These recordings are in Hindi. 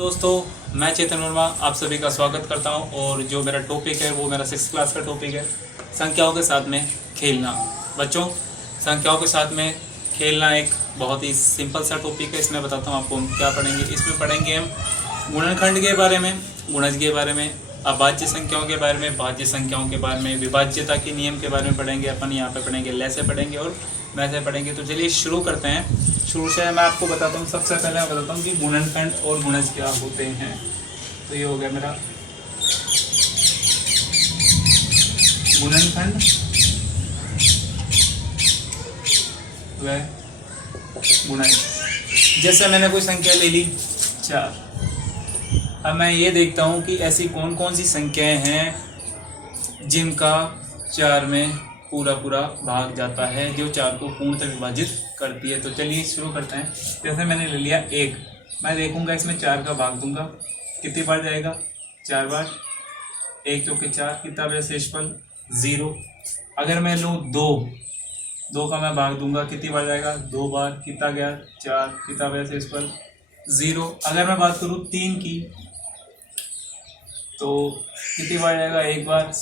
दोस्तों, मैं चेतन वर्मा आप सभी का स्वागत करता हूं और जो मेरा टॉपिक है वो मेरा 6th क्लास का टॉपिक है, संख्याओं के साथ में खेलना। बच्चों, संख्याओं के साथ में खेलना एक बहुत ही सिंपल सा टॉपिक है। इसमें बताता हूं आपको हम क्या पढ़ेंगे। इसमें पढ़ेंगे हम गुणनखंड के बारे में, गुणज के बारे में, अभाज्य संख्याओं के बारे में, भाज्य संख्याओं के बारे में, विभाज्यता के नियम के बारे में पढ़ेंगे। अपन यहाँ पे पढ़ेंगे लैसे पढ़ेंगे और वैसे पढ़ेंगे। तो चलिए शुरू करते हैं। शुरू से मैं आपको बताता हूँ। सबसे पहले मैं बताता हूँ कि गुणनखंड और गुणज क्या होते हैं। तो ये हो गया मेरा गुणनखंड व गुणज। जैसे मैंने कोई संख्या ले ली 4। अब मैं ये देखता हूँ कि ऐसी कौन कौन सी संख्याएं हैं जिनका 4 में पूरा भाग जाता है, जो 4 को पूर्णतः विभाजित करती है। तो चलिए शुरू करते हैं। जैसे मैंने ले लिया 1, मैं देखूंगा इसमें 4 का भाग दूंगा, कितनी बार जाएगा? 4 बार। 1 चौके 4, कितना बचा शेषफल? 0। अगर मैं लूँ 2 का मैं भाग दूंगा, कितनी बार जाएगा? 2 बार। कितना गया? 4। कितना बचा शेषफल? 0। अगर मैं बात करूँ 3 की, तो कितनी बार जाएगा? 1 बार।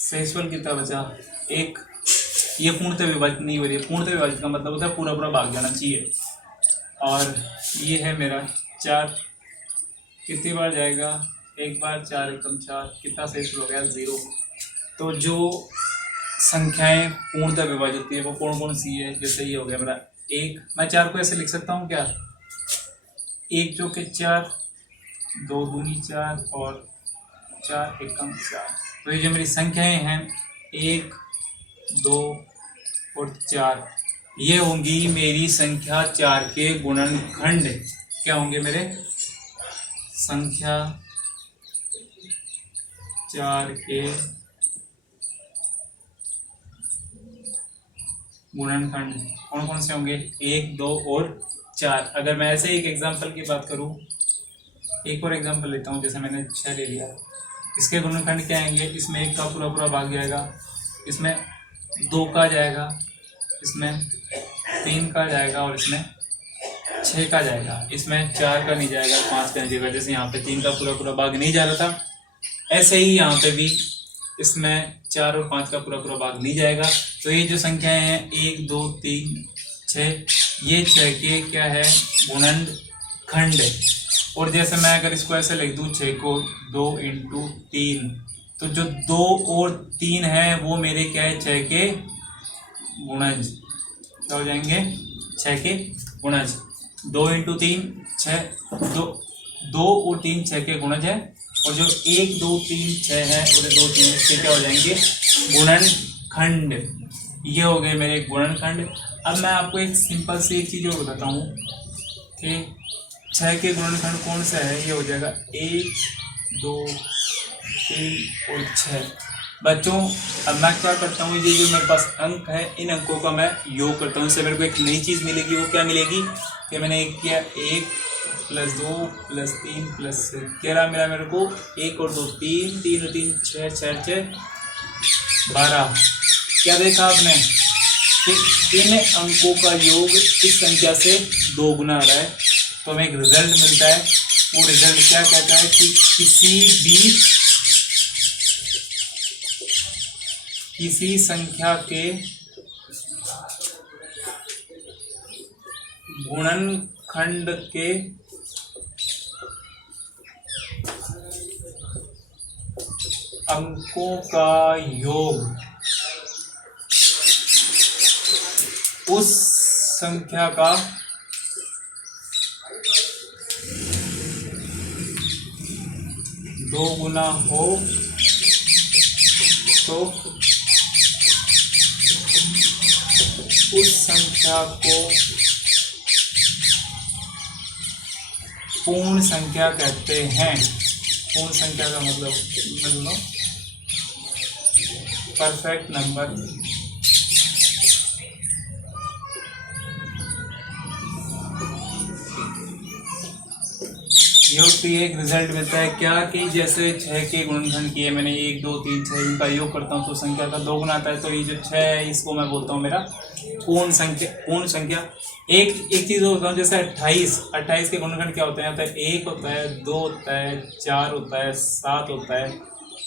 शेषफल कितना बचा? 1। ये पूर्णतः विभाजित नहीं हो रही है। पूर्णतः विभाजित का मतलब होता है पूरा भाग जाना चाहिए। और ये है मेरा 4, कितनी बार जाएगा? 1 बार। 4 एकम 4, कितना शेषफल हो गया? 0। तो जो संख्याएं पूर्णतः विभाजित है वो कौन कौन सी है? जैसे ये हो गया मेरा 1। मैं 4 को ऐसे लिख सकता हूँ क्या? 1 चौके 4, 2 दूनी 4 और 4 एकम 4। तो ये जो मेरी संख्याएं हैं 1, 2 और 4, ये होंगी मेरी संख्या 4 के गुणनखंड। क्या होंगे मेरे? संख्या 4 के गुणनखंड कौन कौन से होंगे? 1, 2 और 4। अगर मैं ऐसे एक एग्जांपल की बात करूं, एक और एग्जांपल लेता हूं। जैसे मैंने 6 ले लिया, इसके गुणनखंड क्या आएंगे? इसमें 1 का पूरा भाग जाएगा, इसमें 2 का जाएगा, इसमें 3 का जाएगा और इसमें 6 का जाएगा। इसमें 4 का नहीं जाएगा, 5 का नहीं जाएगा। जैसे यहाँ पे 3 का पूरा भाग नहीं जा रहा था, ऐसे ही यहाँ पे भी इसमें 4 और 5 का पूरा भाग नहीं जाएगा। तो ये जो संख्याएं हैं 1, 2, 3, 6, ये 6 के क्या है? गुणनखंड। और जैसे मैं अगर इसको ऐसे लिख दूं 6 को 2 × 3, तो जो 2 और 3 है वो मेरे क्या है? 6 के गुणज। क्या हो जाएंगे? 6 के गुणज। 2 × 3 6, 2 और 3 6 के गुणज है। और जो 1, 2, 3, 6 है और 2, 3 से क्या हो जाएंगे? गुणनखंड। ये हो गए मेरे गुणनखंड। अब मैं आपको एक सिंपल सी एक चीज और बताता हूँ कि 6 के गुणनखंड कौन सा है। ये हो जाएगा 1, 2, 3 और 6। बच्चों, अब मैं क्या करता हूँ, ये जो मेरे पास अंक है, इन अंकों का मैं योग करता हूँ। इससे मेरे को एक नई चीज़ मिलेगी। वो क्या मिलेगी कि मैंने एक किया 1 + 2 + 3 + 6, क्या रहा मिला मेरे को? 1 और 2 3, 3 और 3 6, 6 6 12। क्या देखा आपने कि इन अंकों का योग इस संख्या से 2 गुना आ रहा है, तो हमें एक रिजल्ट मिलता है। वो रिजल्ट क्या कहता है कि किसी संख्या के गुणनखंड के अंकों का योग उस संख्या का 2 गुना हो तो उस संख्या को पूर्ण संख्या कहते हैं। पूर्ण संख्या का मतलब परफेक्ट नंबर। योग की एक रिजल्ट मिलता है क्या कि जैसे 6 के गुणनखंड किए मैंने 1 2 3 6 इनका योग करता हूँ तो संख्या का 2 गुना आता है। तो ये जो 6 है इसको मैं बोलता हूँ मेरा पूर्ण संख्या। एक चीज़ होता है जैसे 28 के गुणनखंड क्या होते हैं? 1 होता है, 2 होता है, 4 होता है, 7 होता है,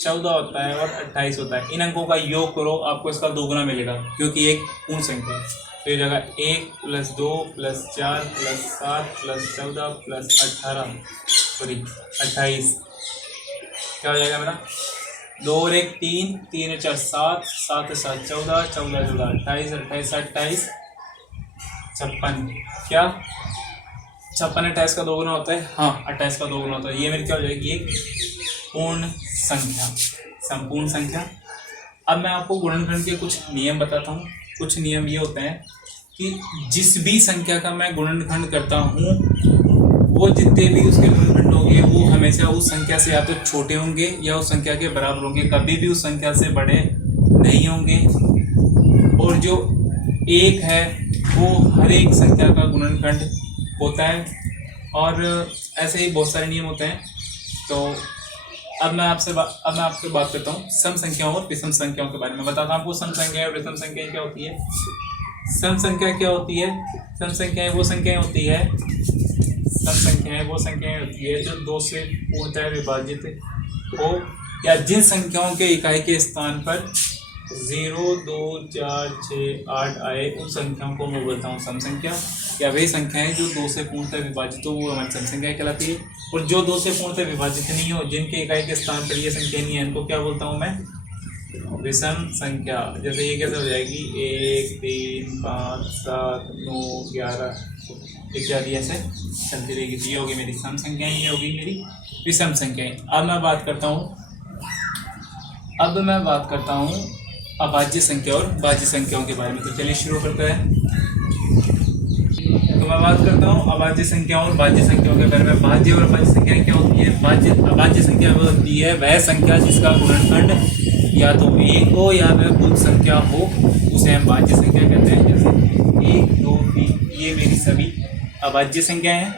14 होता है और 28 होता है। इन अंकों का योग करो आपको इसका 2 गुना मिलेगा क्योंकि एक पूर्ण संख्या है। तो ये जगह 1 + 2 + 4 + 7 + 14 + 18 सॉरी 28 क्या हो जाएगा मेरा? 2 और 1 3, 3 और 4 7, 7 और 7 14, 14 जोड़ा 28, 28 28 56 क्या 56 28 का 2 गुना होता है? हाँ 28 का 2 गुना होता है। ये मेरी क्या हो जाएगी? एक पूर्ण संख्या, संपूर्ण संख्या। अब मैं आपको गुणनखंड के कुछ नियम बताता हूँ। कुछ नियम ये होते हैं कि जिस भी संख्या का मैं गुणनखंड करता हूँ वो जितने भी उसके गुणनखंड होंगे वो हमेशा उस संख्या से या तो छोटे होंगे या उस संख्या के बराबर होंगे, कभी भी उस संख्या से बड़े नहीं होंगे। और जो एक है वो हर एक संख्या का गुणनखंड होता है। और ऐसे ही बहुत सारे नियम होते हैं। तो अब मैं आपसे बात करता हूँ सम संख्याओं और विषम संख्याओं के बारे में। बताता हूँ आपको सम संख्या और विषम संख्याएं क्या होती है। सम संख्या क्या होती है? सम संख्याएं वो संख्याएं होती है जो 2 से पूर्णतः विभाजित हो या जिन संख्याओं के इकाई के स्थान पर 0 2 4 6 8 आए उन संख्याओं को मैं बोलता हूँ सम संख्या। या वही संख्याएं जो 2 से पूर्णतः विभाजित हो वो हमारी सम संख्या कहलाती है। और जो 2 से पूर्णतः विभाजित नहीं हो, जिनके इकाई के स्थान पर ये संख्या नहीं है, इनको क्या बोलता हूँ मैं? विषम संख्या। जैसे ये कैसे हो जाएगी? 1 3 5 7 9 11 इत्यादि ऐसे चलती रहेगी। तो ये होगी मेरी सम संख्याएं, ये होगी मेरी विषम संख्याएं। अब मैं बात करता हूँ अभाज्य संख्या और भाज्य संख्याओं के बारे में। तो चलिए शुरू करते हैं। तो मैं बात करता हूँ अभाज्य संख्याओं और भाज्य संख्याओं के बारे में। भाज्य और अभाज्य संख्याएं क्या होती है? अभाज्य संख्या वो होती है वह संख्या जिसका गुणनखंड या तो 1 हो या वह पूर्ण संख्या हो, उसे हम भाज्य संख्या कहते हैं। जैसे 1 2 3 ये मेरी सभी अभाज्य संख्याएं हैं।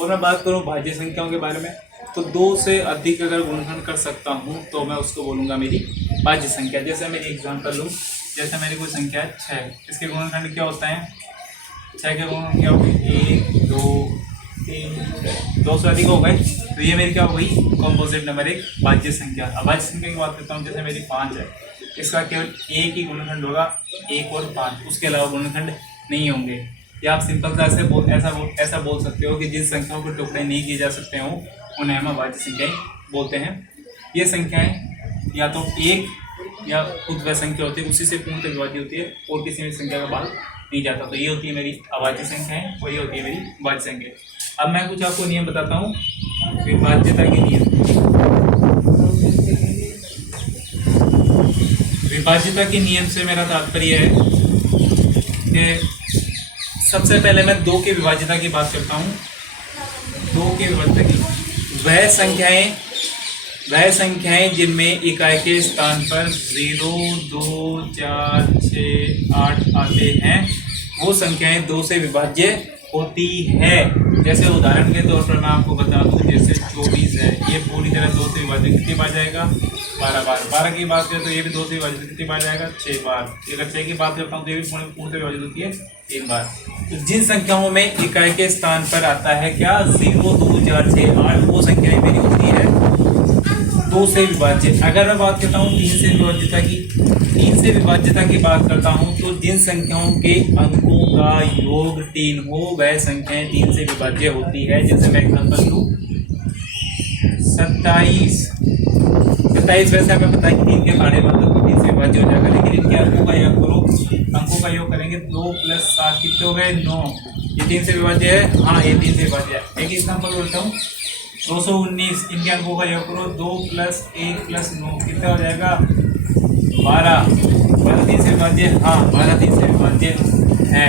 और मैं बात करूँ भाज्य संख्याओं के बारे में तो 2 से अधिक अगर गुणनखंड कर सकता हूँ तो मैं उसको बोलूँगा मेरी भाज्य संख्या। जैसे मेरी एग्जांपल लूँ, जैसे मेरी कोई संख्या है 6, इसके गुणनखंड क्या होता है? 6 के गुणनखंड क्या हो गए? 1 2 3 2 से अधिक हो गए तो ये मेरी क्या हो गई? कॉम्पोजिट नंबर, एक भाज्य संख्या। अभाज्य संख्या की बात करता हूँ, जैसे मेरी 5 है, इसका केवल एक ही गुणनखंड होगा 1 और 5, उसके अलावा गुणनखंड नहीं होंगे। या आप सिंपल सा ऐसा बोल सकते हो कि जिन संख्याओं को टुकड़े नहीं किए जा सकते हो उन्हें हम अभाज्य संख्याएं बोलते हैं। ये संख्याएं या तो एक या खुद वह संख्या होती है उसी से पूर्णतः विभाज्य होती है और किसी भी संख्या का भाग नहीं जाता। तो ये होती है मेरी अभाज्य संख्याएं और ये होती है मेरी भाज्य संख्या। अब मैं कुछ आपको नियम बताता हूँ विभाज्यता के नियम। विभाज्यता के नियम से मेरा तात्पर्य है कि सबसे पहले मैं 2 के विभाज्यता की बात करता हूँ। 2 के विभाज्यता की वह संख्याएं जिनमें इकाई के स्थान पर 0 2 4 6 8 आते हैं वो संख्याएं 2 से विभाज्य होती है। जैसे उदाहरण के तौर पर मैं आपको बता दूं, जैसे 24 है, ये पूरी तरह 2 से विभाजित कितनी बार जाएगा? 12 बार। 12 की बात करें तो ये भी 2 से विभाजित कितनी बार जाएगा? 6 बार। अगर 6 की बात करता हूँ तो ये भी पूर्ण से विभाजित होती है 1 बार। तो जिन संख्याओं में इकाई के स्थान पर आता है क्या 0 2 4 6 8 वो संख्याएं मेरी होती है 2 से विभाज्य। अगर मैं बात करता हूँ 3 से विभाज्यता की बात करता हूँ तो जिन संख्याओं के अंकों का योग 3 हो वह संख्याएं 3 से विभाज्य होती है। जैसे मैं एग्जांपल लूँ 27 वैसे हमें पता है कि 3 के बारे में मतलब 3 से विभाज्य हो जाएगा, लेकिन इनके अंकों का योग करो, अंकों का योग करेंगे 2 + 7 कितने हो गए? 9। ये 3 से विभाज्य है? हाँ ये 3 से विभाज्य है। एक एग्जांपल बोलता हूँ 219, इनके अंकों का योग करो 2 + 1 + 9 कितना हो जाएगा? 12। 12 3 से विभाज्य? हाँ 12 3 से विभाज्य है।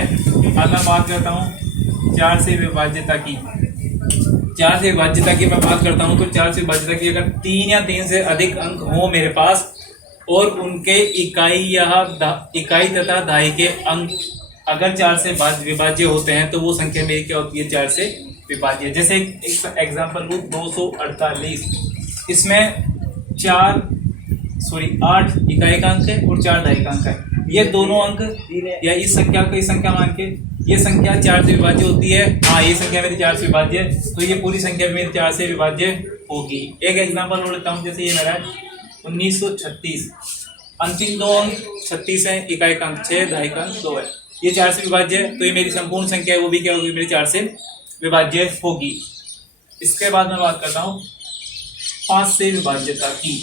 अब मैं बात करता हूँ 4 से विभाज्यता की। 4 से विभाज्यता की मैं बात करता हूँ तो 4 से विभाज्यता की अगर 3 या 3 से अधिक अंक हो मेरे पास और उनके इकाई तथा दहाई के अंक अगर 4 से विभाज्य होते हैं तो वो संख्या मेरी क्या होती है? 4 से विभाज्य। जैसे एक एग्जांपल लूँ 248, इसमें 8 इकाइकांक है और 4 दहाइकांक है। ये दोनों अंक या इस संख्या को इस संख्या मान के ये संख्या 4 से विभाज्य होती है। हाँ, ये संख्या मेरी 4 से विभाज्य है, तो ये पूरी संख्या मेरी 4 से विभाज्य होगी। एक एग्जांपल और लेता हूँ, जैसे ये मेरा 1936, अंतिम 2 अंक 36 है, इकाइकांक 6, दहाइकांक 2 है। ये 4 से विभाज्य है, तो ये मेरी संपूर्ण संख्या है वो भी क्या होगी, मेरी 4 से विभाज्य होगी। इसके बाद मैं बात करता हूँ 5 से विभाज्यता की।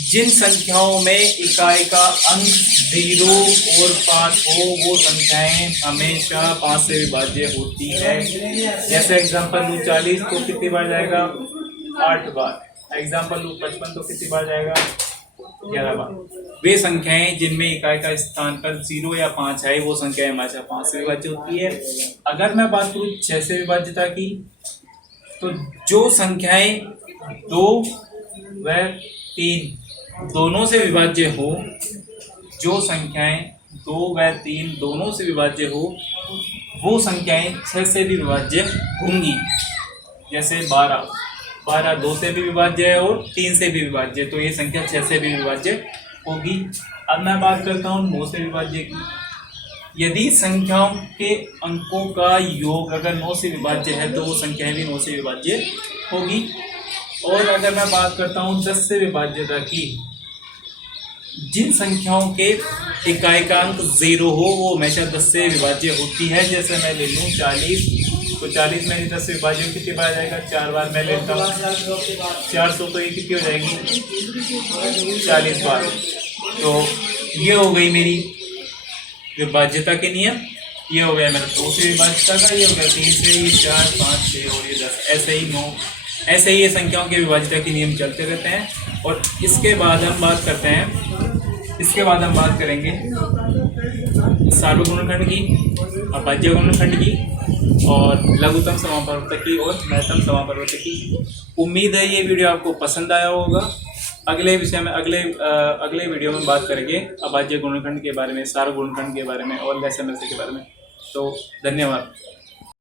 जिन संख्याओं में इकाई का अंक 0 और 5 हो वो संख्याएं हमेशा 5 से विभाज्य होती है। जैसे एग्जांपल लूँ 40 तो कितनी बार जाएगा, 8 बार। एग्जांपल लूँ 55 तो कितनी बार जाएगा, 11 बार। वे संख्याएं जिनमें इकाई का स्थान पर 0 या 5 है वो संख्याएं हमेशा 5 से विभाज्य होती है। अगर मैं बात करूँ 6 से विभाज्यता की, तो जो संख्याएं 2 व 3 दोनों से विभाज्य हो, जो संख्याएं 2 व 3 दोनों से विभाज्य हो वो संख्याएं 6 से भी विभाज्य होंगी। जैसे 12 2 से भी विभाज्य है और 3 से भी विभाज्य, तो ये संख्या 6 से भी विभाज्य होगी। अब मैं बात करता हूँ 9 से विभाज्य की। यदि संख्याओं के अंकों का योग अगर 9 से विभाज्य है तो वो संख्याएं भी 9 से विभाज्य होगी। और अगर मैं बात करता हूँ 10 से विभाज्यता की, जिन संख्याओं के इकाइकांक 0 हो वो हमेशा 10 से विभाज्य होती है। जैसे मैं ले लूँ 40, तो 40 में 10 से विभाज्य कितनी बार जाएगा, 4 बार। मैं लेता हूँ 400, तो ये कितनी हो जाएगी, 40 बार। तो ये हो गई मेरी विभाज्यता के नियम। ये हो गया मेरा 2 से विभाज्यता का, ये हो गया 3 से, ये 4, 5, 6 और ये 10, ऐसे ही 9, ऐसे ही ये संख्याओं के विभाज्यता के नियम चलते रहते हैं। और इसके बाद हम बात करते हैं, इसके बाद हम बात करेंगे सार्वगुणनखंड की, अभाज्य गुणनखंड की और लघुत्तम समापवर्तक की और महत्तम समापवर्तक की। उम्मीद है ये वीडियो आपको पसंद आया होगा। अगले विषय में अगले वीडियो में बात करेंगे अभाज्य गुणनखंड के बारे में, सार्वगुणनखंड के बारे में और लैस के बारे में। तो धन्यवाद।